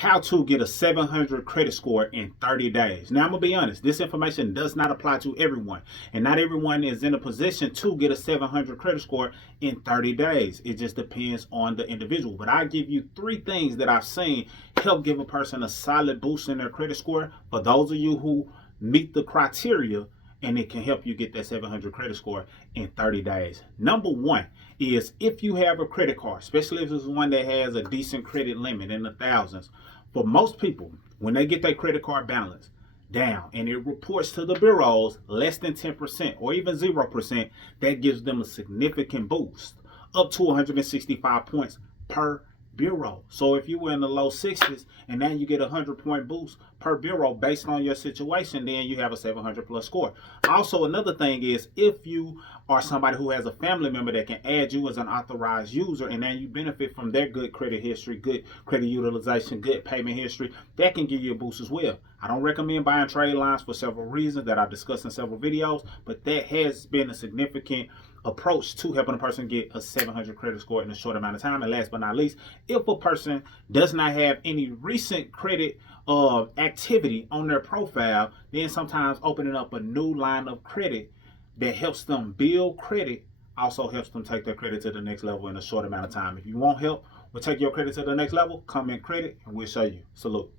how to get a 700 credit score in 30 days. Now, I'm going to be honest, this information does not apply to everyone, and not everyone is in a position to get a 700 credit score in 30 days. It just depends on the individual. But I give you 3 things that I've seen help give a person a solid boost in their credit score for those of you who meet the criteria, and it can help you get that 700 credit score in 30 days. Number 1 is if you have a credit card, especially if it's one that has a decent credit limit in the thousands. For most people, when they get their credit card balance down and it reports to the bureaus less than 10% or even 0%, that gives them a significant boost up to 165 points per bureau. So if you were in the low 60s and now you get a 100-point boost per bureau based on your situation, then you have a 700 plus score. Also, another thing is if you are somebody who has a family member that can add you as an authorized user and then you benefit from their good credit history, good credit utilization, good payment history, that can give you a boost as well. I don't recommend buying trade lines for several reasons that I've discussed in several videos, but that has been a significant approach to helping a person get a 700 credit score in a short amount of time. And last but not least, if a person does not have any recent credit activity on their profile, then sometimes opening up a new line of credit that helps them build credit also helps them take their credit to the next level in a short amount of time. If you want help with taking your credit to the next level, comment credit and we'll show you. Salute.